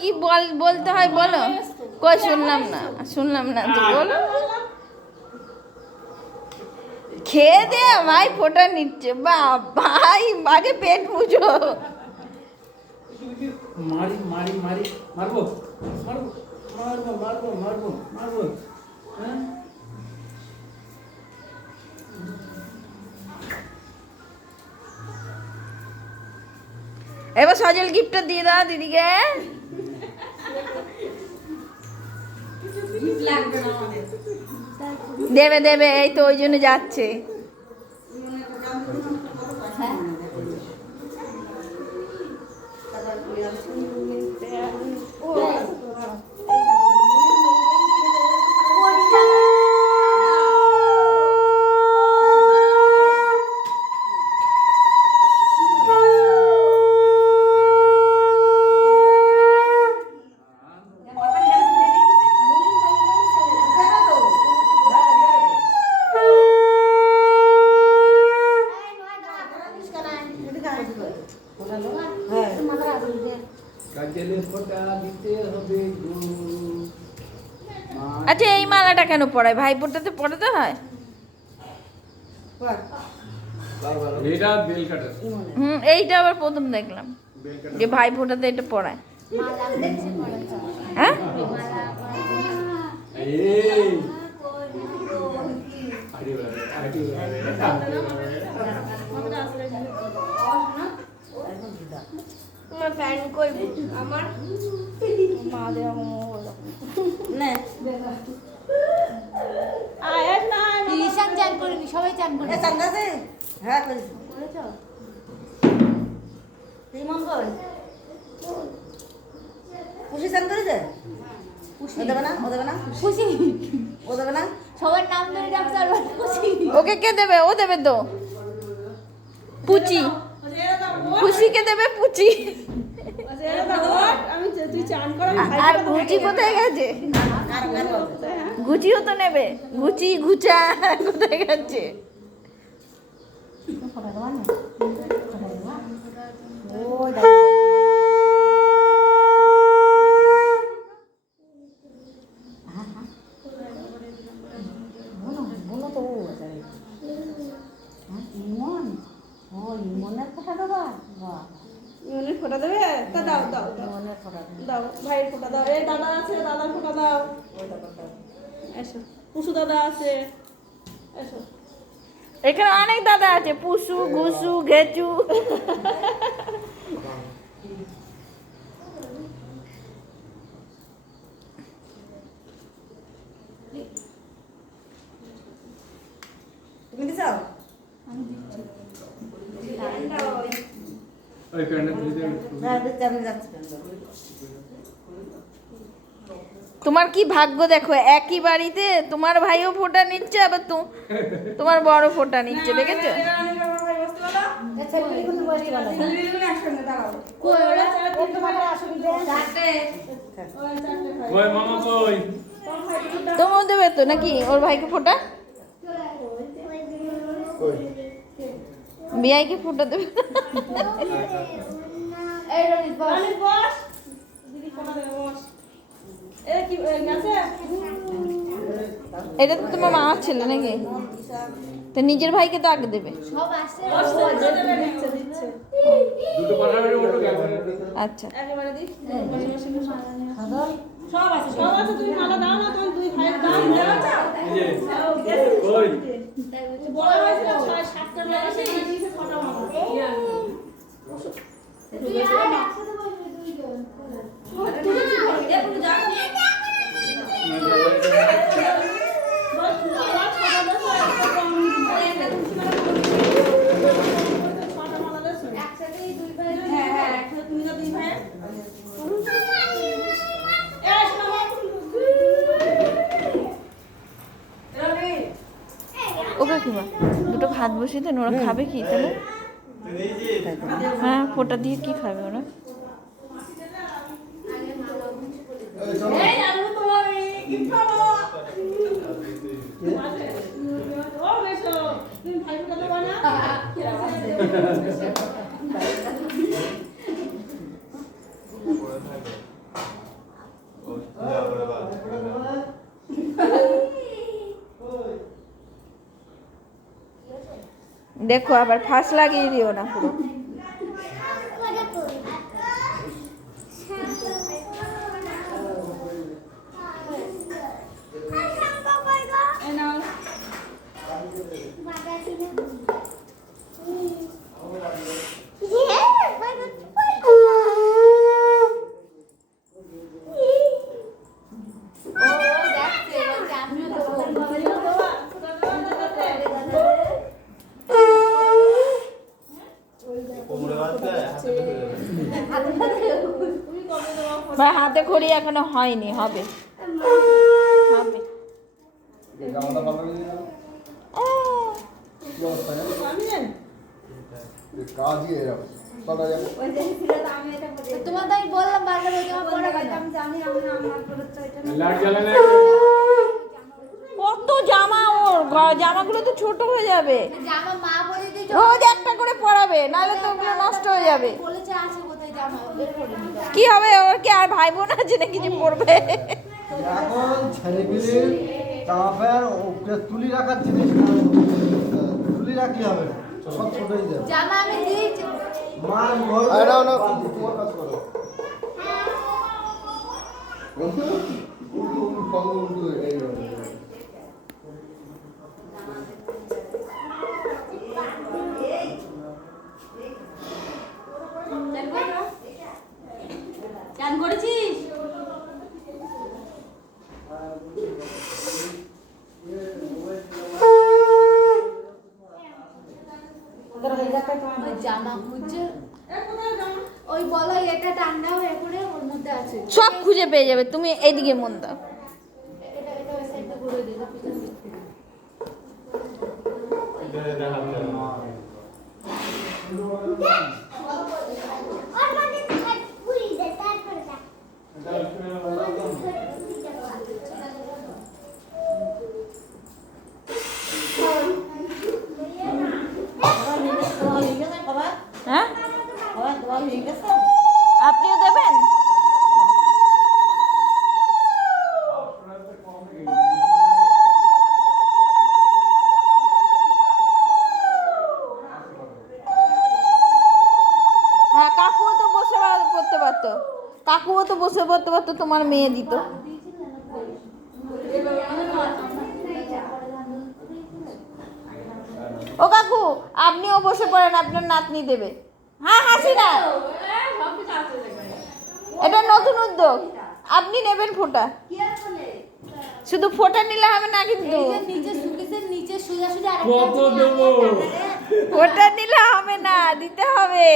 কি বলতে হয় বলো। কই শুনলাম না তো বলো। খেয়ে দে ভাই, ফোটা নিচ্ছে বা ভাই, আগে পেট মুছো। মারি মারি মারি মারবো মারবো মারবো মারবো মারবো মারবো হ্যাঁ। এবার সজল গিফটটা দিয়ে দাও দিদিকে। দেবে দেবে, এই তো ওই জন্য যাচ্ছে। আচ্ছা, এই মালাটা কেন পরায়? ভাইফোঁটাতে পরাতে হয়? এইটা আবার প্রথম দেখলাম যে ভাইফোঁটাতে এটা পরায়। হ্যাঁ, সবাই চান করে হ্যাঁ খুশি চান করেছে। সবার নাম ধরে ডাকছে। ওকে কে দেবে? ও দেবে তো পুচি। খুশিকে দেবে পুচি। আর গুচি কোথায় গেছে? গুচিও তো নেবে। গুচি গুচা কোথায় গেছে? ইমনের ফোঁটা দেবে? তা দাও দাও দাও দাও, ভাইয়ের ফোঁটা দাও। এই দাদা আছে, দাদার ফোঁটা দাও। এসো, পুষু দাদা আছে, এসো। এখানে অনেক দাদা আছে, পুষু ঘুষু ঘেচু। তুমি দিছাও? তোমার কি ভাগ্য দেখো, একই বাড়িতে তোমার ভাইও ফোঁটা নিচ্ছে, আবার তোমার বড় ফোঁটা নিচ্ছে, দেখেছো? তোমার দেবে তো নাকি ওর ভাইকে ফোঁটা? বিয়াইকে ফোঁটা দেবে? এটা তো তোমার মামার ছেলে নাকি? তো নিজের ভাইকে তো আগে দেবে। আচ্ছা, সব আছে, তুমি মালা দাও না, তুমি দুই ভাইয়ের দাও। বড় হয়েছিল 6-7টা বয়সে দিয়েছে ফোঁটা মালা। ওকে কি দুটো ভাত বসিয়ে দেন, ওরা খাবে কি তাহলে? হ্যাঁ, ফোঁটা দিয়ে কি খাবে ওরা? ও বেশো তুমি ভাই ফোঁটা দেখো আবার ফাঁস লাগিয়ে দিও না পুরো। এই নাও। বা হাতে খড়ি এখনো হয়নি, হবে হবে। তোমার তো আমি বললাম বারবার ওই জামা পরাবে না। আমি জানি আমি আমার পড়তে এটা লাইট জ্বালানো কত জামা ওর, জামাগুলো তো ছোট হয়ে যাবে। জামা মা পরে দিয়েছে রোজ একটা করে পরাবে, নাহলে তো ওগুলো নষ্ট হয়ে যাবে। বলেছে আছে কোথায় জামা বের করে নিতে। কি হবে ওর, কি আর ভাই বোন আছে নাকি যে পরবে? এখন ছেলেপিলের জামা প্যান্ট ওকে তুলি রাখার জিনিস না, তুলি রাখলে হবে না, সব ছোট হয়ে যাবে। জামা আমি দিয়েছি। মা তোমার কাজ করো। চান করেছিস? ওই জামা খুঁজছে ওই বলো এটা টান্ডাও করে ওর মধ্যে আছে। সব খুঁজে পেয়ে যাবে, তুমি এইদিকে মন দাও। এটা এটা ওই সাইডটা ঘুরে দিতে পিছন দিকে। হ্যাঁ, আপনিও দেবেন? হ্যাঁ, কাকুও তো বসে পড়তে পারতো, কাকুও তো বসে পড়তে পারতো, তোমার মেয়ে দিত। ও কাকু, আপনিও বসে পড়েন, আপনার নাতনি দেবে। হ্যাঁ, হাসি না, এটা নতুন উদ্যোগ, আপনি নেবেন ফোঁটা। শুধু ফোঁটা নিলে হবে না কিন্তু, এই যে নিচে সুকেসের নিচে সোজা সোজা আরেকটা কত দেবো? ফোঁটা নিলে হবে না, দিতে হবে।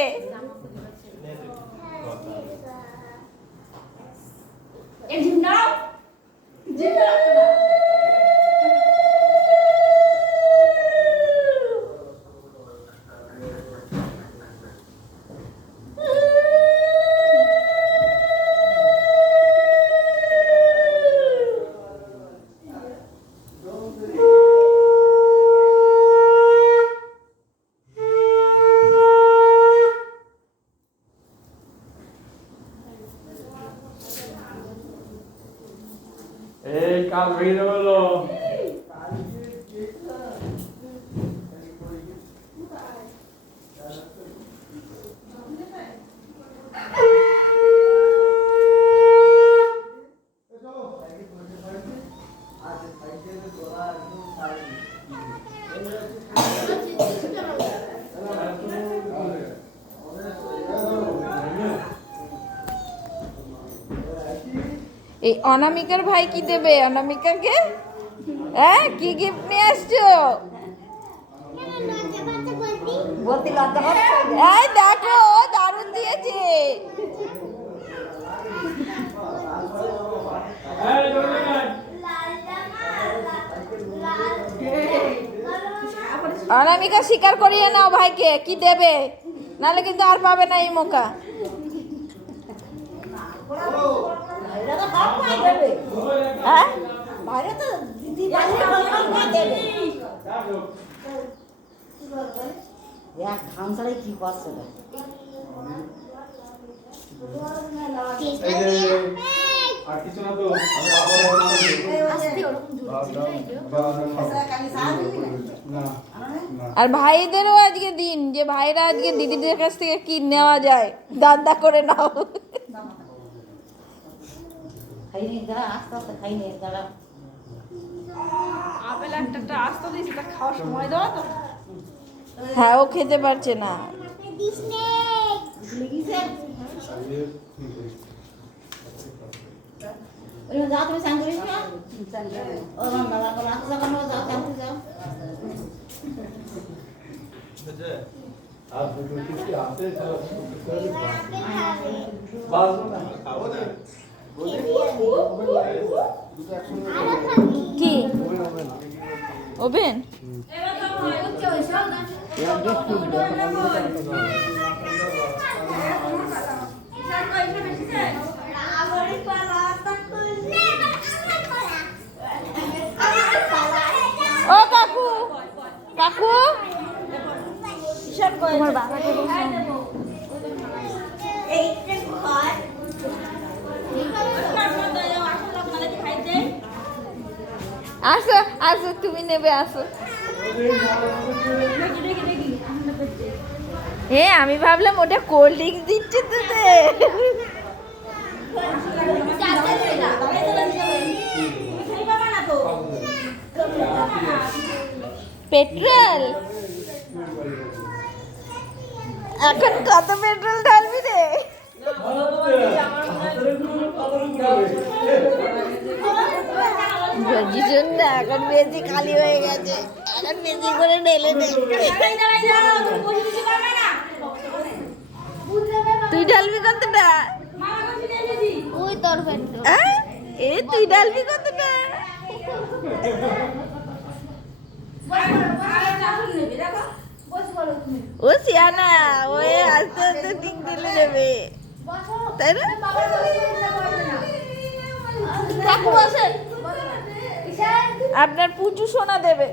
এই ঝিমনাও ঝিমনাও এই কাল ভেঙে বলো এই অনামিকার ভাই কি দেবে অনামিকাকে? হ্যাঁ, কি গিফট নিয়ে আসছো? বলতে লজ্জা হচ্ছে। এই দেখো, ও দারুণ দিয়েছে। এই দৌড়ে গেল। অনামিকা স্বীকার করিয়ে নাও ভাইকে কি দেবে, নাহলে কিন্তু আর পাবে না এই মৌকা। এটা তো সব পাই দেবে। হ্যাঁ, বাইরে তো দিদি বাইরে সব পাই দেবে। এক ধান ছাড়াই কি করছে না আর কিছু না তো আস্তে ওরকম না আর ভাইদেরও আজকে দিন যে ভাইরা আজকে দিদিদের কাছ থেকে কি নেওয়া যায় দাদা করে নাও। খাইনি দাঁড়া আস্তে আস্তে খাইনি দাঁড়া আপেল একটা আস্ত দিয়েছি, তা খাওয়ার সময় দেওয়া তো। হ্যাঁ ও খেতে পারছে না। যাও তুমি চান করিস না ও দাদা করে আসতে যাও যাও চান করে যাও আর দুটো কি আছে বাস না খাবো না কি ওভেন? ও কাকু কাকু তোমার বাবাকে আসো আসো তুমি নেবে আসো। আমি ভাবলাম ওটা কোল্ড ড্রিঙ্কস দিচ্ছে তো পেট্রোল এখন কত পেট্রোল ঢালবি রে? এখন বেশি খালি হয়ে গেছে, এখন বেশি করে ঢেলে দে। তুই ঢালবি কতটা? ওই তোর পেট্রোল এ তুই ঢালবি কতটা? ও সিয়ানা ওই আস্তে আস্তে ঠিক ঢেলে নেবে, তাই না? কাকু বসেন, আপনার পুজো সোনা দেবে।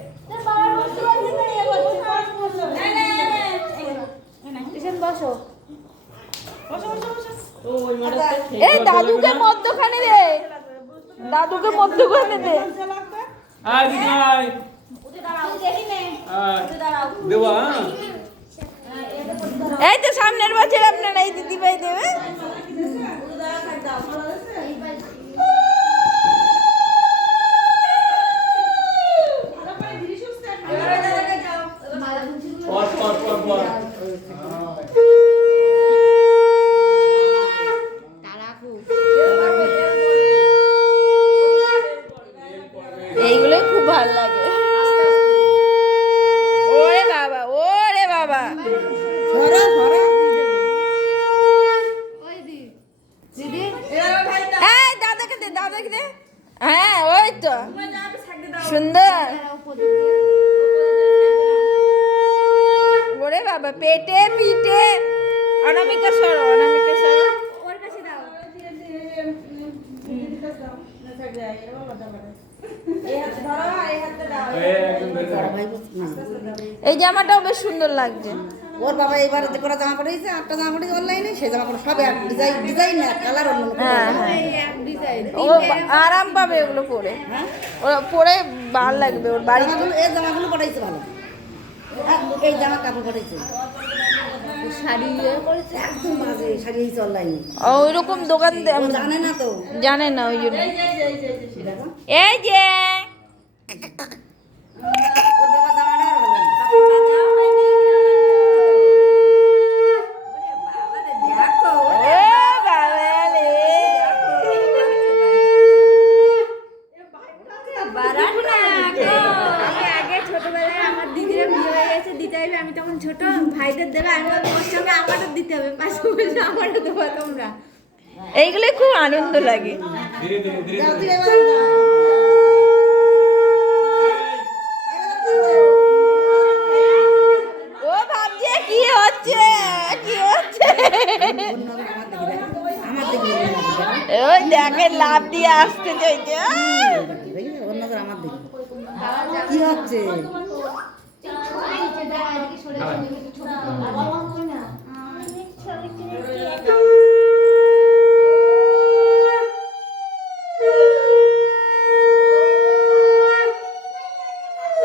এই দাদুকে মধ্যখানে দে, দাদুকে মধ্যখানে দে। আয় দিদি আয় দেবা এই তো সামনের বছর আপনারা এই দিদি ভাই দেবে। পর পর পর পর এইগুলোই খুব ভালো লাগে। ওরে বাবা ওরে বাবা, এই দাদাকে দে দাদাকে দে। হ্যাঁ ওই তো সুন্দর। ওরে বাবা পেটে পিঠে। অনামিকা সরো, অনামিকা সরো। এই জামাটাও বেশ সুন্দর লাগছে। ওর বাবা এবার যে করা জামা পড়েছে আটটা জামা পড়েছে অনলাইনে সেই জামা পড়ে সব এক ডিজাইন না কালার অন্য হ্যাঁ ও আরাম পাবে ওগুলো পরে, ওরা পরে ভালো লাগবে ওর বাড়ি। জামাগুলো এই জামাগুলো পড়াইছে ভালো, এই জামা কাপড় পড়াইছে শাড়ি করেছে একদম বাজে শাড়ি হয়েছে অনলাইনে। ওই রকম দোকান জানে না তো, জানে না ওই জন্য। এই যে ওর বাবা জামাটা আর ভালো আমি তখন ছোট ভাইদের দেবে, আমি ওর সঙ্গে আমারও দিতে হবে, পাশে বসে আমারও দেবো তোমরা। এইগুলো খুব আনন্দ লাগে। ধীরে ধীরে ধীরে যাও তুই এবার ও ভাবছে কি হচ্ছে কি হচ্ছে, আমার দিকে ওই দেখে লাভ দিয়ে আসতে চাইছে। অন্য আমার দিকে কি হচ্ছে এদিকে সরে চলে গেছে ছবি তুলতে। বাবা কই না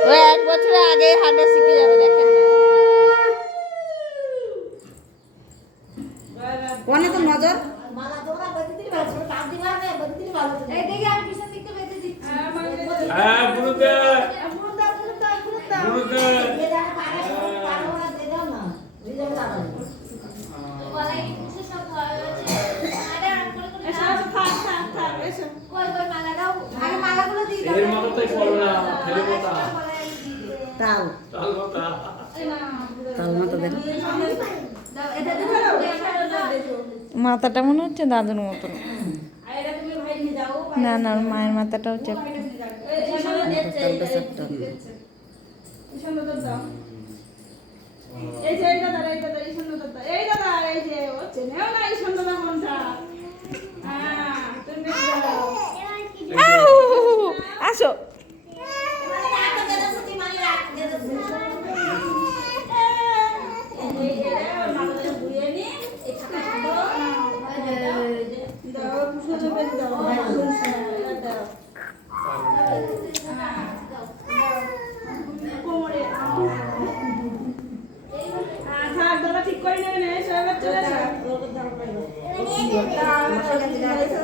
ও 1 বছরের আগে হাঁটা শিখে যাবে, দেখেন না। কোনে তো নজর মালা দোরা বদি দিলি ভালো ছোট কাজ দিবা না বদি দিলি ভালো এইদিকে আমি পিছন দিকে বেঁধে দিচ্ছি। হ্যাঁ বুড়োদা মুরদা মুরদা মুরদা বুড়োদা এ দাঁড়া পাড়া ওরা দে দাও না রিজাল্ট আবার গলায় কিছু সব হয়ে গেছে। আরে আর করে করে এসো দাও। এসো থাক থাক থাক এসো কই কই মালা দাও। আগে মালাগুলো দিয়ে দাও। এর মতো তো করো না ছেলে কথা তাও তাল কথা তাল মতো দেন দাও এটা দাও। মাথাটা মনে হচ্ছে দাদুর মতন। না না, ওর মায়ের মাথাটা হচ্ছে তালটা সবটা সুন্দর দাও। এই যে এই দাদা এই সুন্দর দাদা এই দাদা এই যে ও চেনেও না এই সুন্দর দাদা কোনটা। হ্যাঁ তুমি দাও। আউ, আসো। দাও সুন্দর করে দাও। দাও কোমরে থাক দাদা ঠিক করে নেবেন। এসো এবার চলে এসো।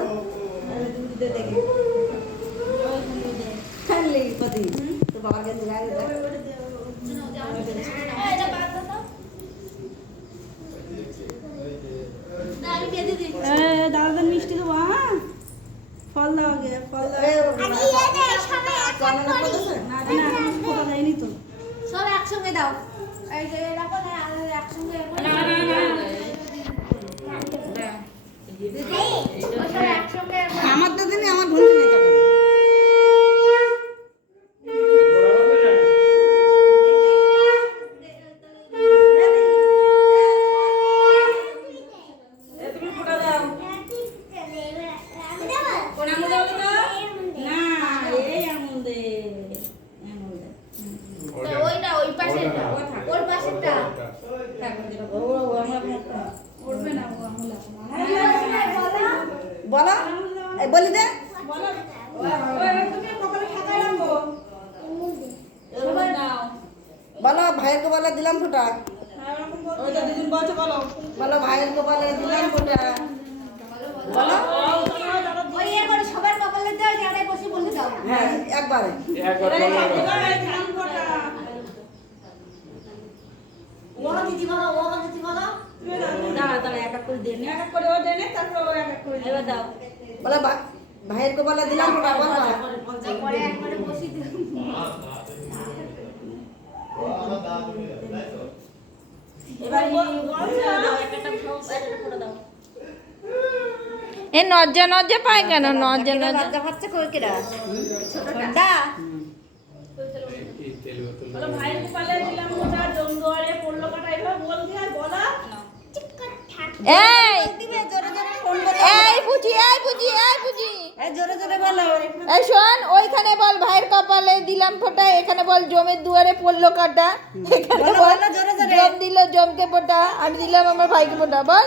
এটা বাদ দাও। না আমি বেঁধে দিচ্ছি। দাদা মিষ্টি দেবো। হ্যাঁ ফল দাও আগে ফল দাও। না না ফোটা দেয়নি তো। সব একসঙ্গে দাও। এই যে এরকম আর একসঙ্গে না না না সব একসঙ্গে আমার তো দিনে আমার ভুল নেই টাকা তুমি ফোটা দাও। কোন আঙুল দাও তো? না এই আঙুল দে আঙুল দে। ওইটা ওই পাশেরটা ওর পাশেরটা ও আমার উঠবে না ও আঙুল। বলো এই বলি দে বলো তুমি কপালে ঠাকাই রাখো। সবাই দাও। বলো ভাইয়েরকে বলে দিলাম ফোটা ওইটা দিদিন বলছে বলো। বলো ভাইয়েরকে বলে দিলাম ফোটা বলো ওই এ করে সবার কপালে দাও জায়গায় বসে বলে দাও হ্যাঁ একবারে একবার বলো ওরা দিদি বলো দাঁড়া দাঁড়া এক এক করে দে এক এক করে ও দেনে তারপর ও এক এক করে এবার দাও বলো ভাইয়েরকে বলে দিলাম ফোটা বলো পরে একবারে বসে দিও এবার একটা ফোটা দাও এ নজ্জা নজ্জা পায় কেন? নজ্জা নজ্জা লজ্জা পাচ্ছে কই কেডা ছোটটা বলো ভাইয়ের কপালে দিলাম ওটা জম দুয়ারে পড়লো কাটা এভাবে বল দিয়ে আর বলা। এই দিবে জোরে জোরে ফোন করে এই বুঝি এই বুঝি এই বুঝি এই জোরে জোরে বলো এই শোন, ওইখানে বল ভাইয়ের কপালে দিলাম ফোঁটা, এখানে বল জমের দুয়ারে পড়লো কাটা, এখানে বলো, বল বলো, জোরে জোরে। জম দিল জমকে ফোঁটা, আমি দিলাম আমার ভাইকে ফোঁটা। বল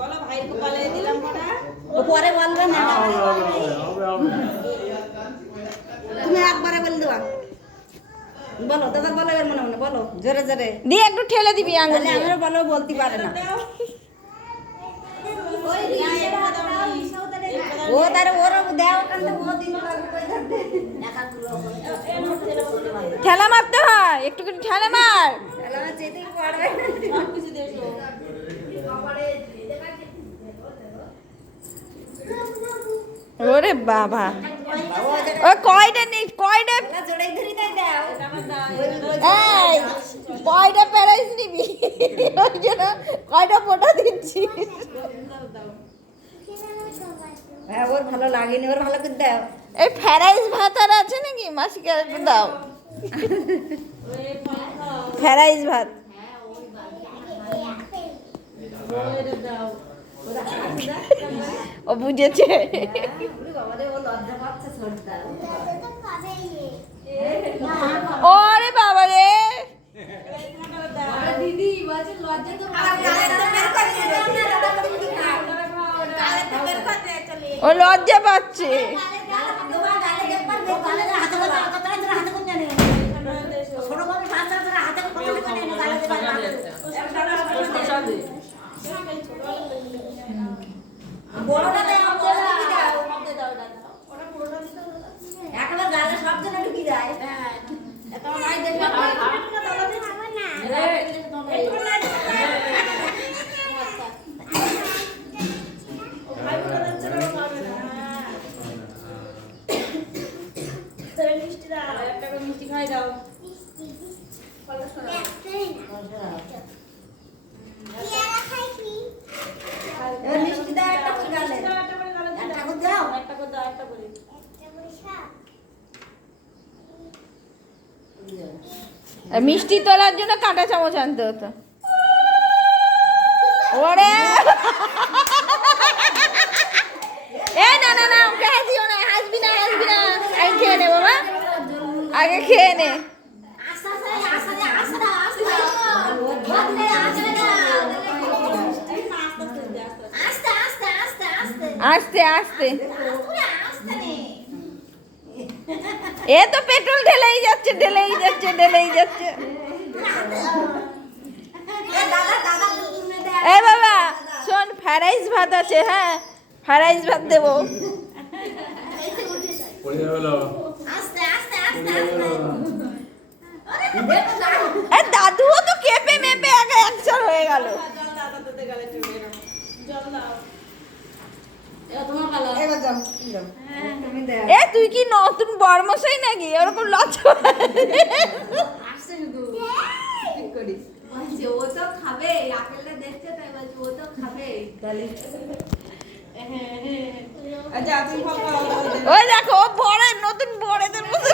বলো ভাইয়ের কপালে দিলাম ফোঁটা। ও পরে বলবে না তুমি একবারে বলে দেবা বলো দাদা বলো এবার মনে মনে বলো জোরে জোরে দিয়ে একটু ঠেলে দিবি আঙুল তাহলে দিয়ে। আমরা বলো বলতে পারে না ওই দিয়ে দাও মিশাও তারে ও তার ওর দেও কান্তে ও দিন কই ধরতে একা গুলো ঠেলা মারতে হয়, একটু করে ঠেলা মার। তাহলে আমার যেতেই পারবে কিছু দেশো ওরে বাবা, ও কয়টা নি কয়টা জোড়াই ধরি তাই দাও এই কয়টা প্যারাইজ নিবি? ওই জন্য কয়টা ফোঁটা দিচ্ছি। হ্যাঁ ওর ভালো লাগেনি ওর ভালো করে দাও এই ফ্যারাইজ ভাত আর আছে নাকি? মাসিকে একটু দাও ফ্যারাইজ ভাত। ও বুঝেছে। বাবারে ও লজ্জা পাচ্ছে ছোটটা ওরে বাবা রে, দিদি বলছে লজ্জা তো ও লজ্জা পাচ্ছে। একবার গালে সব জন ঢুকি যায়। মিষ্টি খাই দাও। মিষ্টি দাও একটা করে গালে। একটা করে গালে একটা করে দাও। একটা করে দাও, একটা করে। আর মিষ্টি তোলার জন্য কাঁটা চামচ আনতে হতো। ওরে এ না না না, ওকে হাসিও না, হাসবি না, হাসবি না। আগে খেয়ে নে বাবা, আগে খেয়ে নে। আস্তে আস্তে, এ তো পেট্রোল ঢেলেই যাচ্ছে, ঢেলেই যাচ্ছে, ঢেলেই যাচ্ছে। এ বাবা শোন, ফ্রাইড রাইস ভাত আছে, হ্যাঁ ফ্রাইড রাইস ভাত দেবো। এ দাদুও তো কেঁপে মেপে আগে একসার হয়ে গেল। এ তুই কি নতুন বর্মশাই নাকি, ওরকম লজ্জা বলছে ও তো খাবে, আপেলটা দেখছে তাই বলছে ও তো খাবে। আচ্ছা তুমি খাও। ওই দেখো ও বড়, নতুন বড়দের মতো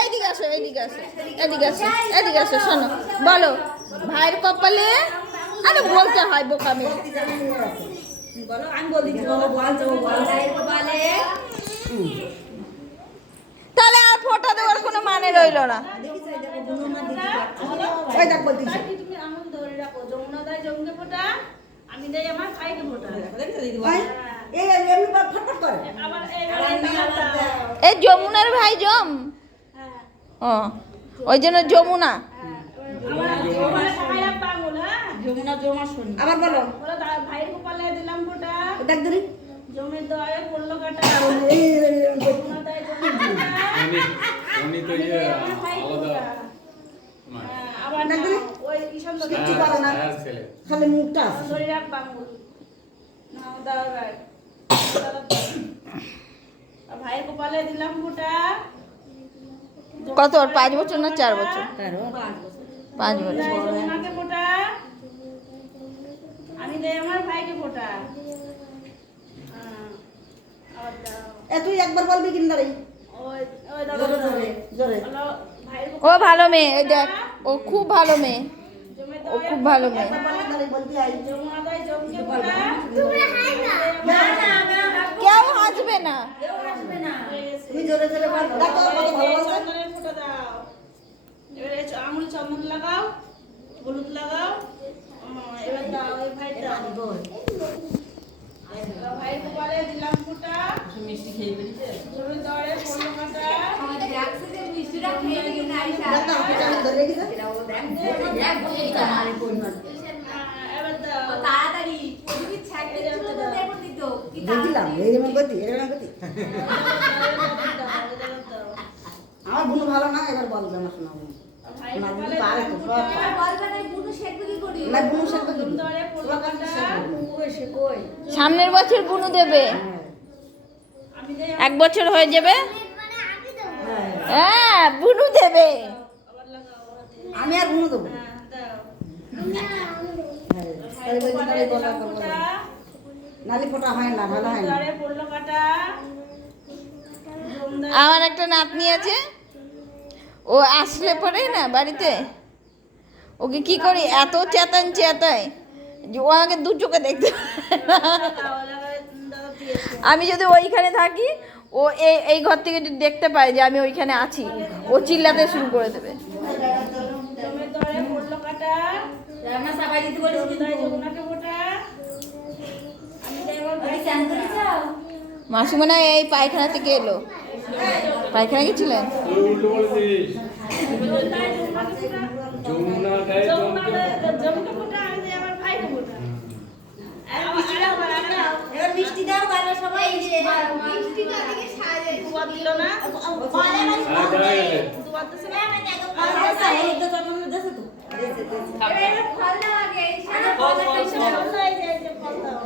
এইদিকে আসো, এইদিকে আসো, এদিকে আসো, এদিকে আসো। শোনো বলো, ভাইয়ের কপালে, আরে বলতে হয় বোকা মেয়ে। বলো, আমি বলি তাহলে আর ফোঁটা দেওয়ার কোনো মানে রইলো না। তুমি আঙুল ধরে রাখো। যমুনা দেয় জমকে ফোটা, আমি দেই আমার ভাইকে ফোটা। আবার এই যমুনার ভাই জম, ও ওই জন্য যমুনা। আবার বলো। ভাইয়ের কপালে দিলাম ফোটা, দেখ ধরি। জমির দয়ে পড়লো কাটা। আবার ওই ঈশান কিচ্ছু পারো না। খালি মুখটা আছে। ধরে রাখ বাঙুল। নাও দাও ভাই। ভাইয়ের কপালে দিলাম ফোটা। কত ওর 5 বছর না 4 বছর? 5 বছর। যমুনাকে ফোটা, আমি দেই আমার ভাইকে ফোটা। আবার দাও। এ তুই একবার বলবি কিন দাঁড়ি। ওই ওই দাও জোরে জোরে জোরে। বলো, ভাইয়ের ও ভালো মেয়ে, এই দেখ ও খুব ভালো মেয়ে, জমির ও খুব ভালো মেয়ে। দাঁড়ি বলতে আই। যমুনা দেয় জমকে ফোটা। কেউ হাসবে না। তুমি জোরে জোরে বলো। দেখো কত ভালো বলছে। চন্দনের ফোঁটা দাও। এবারে আঙুল চন্দন লাগাও, হলুদ লাগাও। এবার দাও, এই ভাই দাও। ভাইয়ের কপালে দিলাম ফোঁটা। জমির দয়ে পড়লো কাটা। মিষ্টিটা খেয়ে নিয়ে আইসা দেখ না ওটা আমি ধরে রেখেছি। এবার দাও। তাড়াতাড়ি তুমি ছাড়তে ছিল তো দেখো দিত কি বুঝলাম এই যেমন গতি এরকম গতি। আমার বুনু ভালো না, এবার বলবে আমার শোনাবো। ভাইয়ের না বুনু কপালে পারে তো দিলাম সব। ফোঁটা। বলবে না বুনু শেখবে কি করি না বুনু শেখবে কি? দয়ে পড়লো কাটা। সামনের বছর বুনু দেবে, আমি দেই 1 বছর হয়ে যাবে, হ্যাঁ। হ্যাঁ বুনু দেবে। আবার লাগাও। আমি আর বুনু দেবো। হ্যাঁ, দাও। হ্যাঁ। তাহলে বলছি তাহলে বলা করবো। নালি ফোটা হয় না, ভালো হয় না। দয়ে পড়লো কাটা। জমদার আমার একটা নাতনি আছে, ও আসলে পরে না বাড়িতে, ওকে কি করি এত চেতায় যে ও আমাকে দু চোখে দেখতে পারে না। আমি যদি ওইখানে থাকি ও এই ঘর থেকে যদি দেখতে পায় যে আমি ওইখানে আছি ও চিল্লাতে শুরু করে দেবে। জমে দরে পড়লো কাটা রান্না সাবাই দিতে বলিস কিন্তু যমুনাকে ফোটা আমি যাই বল ওই স্নান করেছ মাসি মনে হয় এই পায়খানা থেকে এলো। পায়খানা গেছিলেন? উল্টো বলেছিস যমুনা গায়ে জমকে ফোটা আমি যাই আমার ভাইকে ফোটা এবার মিষ্টি দাও গালে সবাই মিষ্টিটা দিকে সাজাই দুবার দিল না দুবার দিছে না এই তো তোমার মধ্যে আছে তো এবার ফল দাও আগে ফল দাও এই যে ফল দাও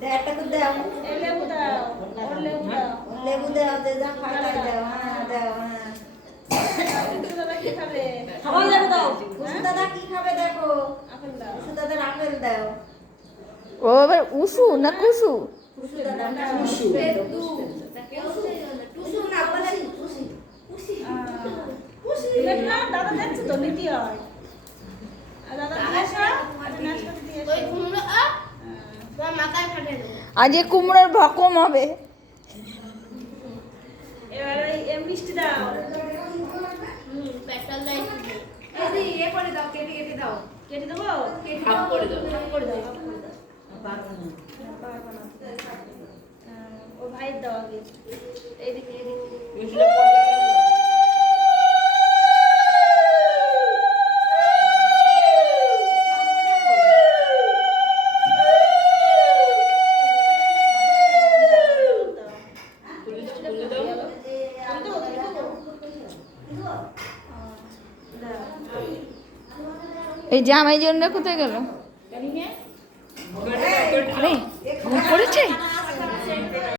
দে একটা করে দাও এই লেবু দাও ওর লেবু দাও লেবু দাও দে যা ফাটা দাও হ্যাঁ দাও হ্যাঁ তুমি দাদা কি খাবে খাবার লেবু দাও কুসু দাদা কি খাবে দেখো আপেল দাও কুসু দাদা আপেল দাও ও এবার উসু না কুসু? কুসু দাদা টুসু না বলে টুসি দেখ না দাদা দেখছে তো নীতি হয় আর দাদা দিয়েছে নাশপাতি দিয়েছে ওই কুমড়ো তোমার মাথায় ফাটে দেবো আজ এ কুমড়োর ভকম হবে। এবার এই মিষ্টি দাও পেট্রোল দাও এই যে করে দাও কেটে দাও কেটে দেবো হাফ করে দাও হাফ করে দাও পারবো না ও ভাই দাও আগে এইদিকে এই জামাই জন্য কোথায় গেল? জানি না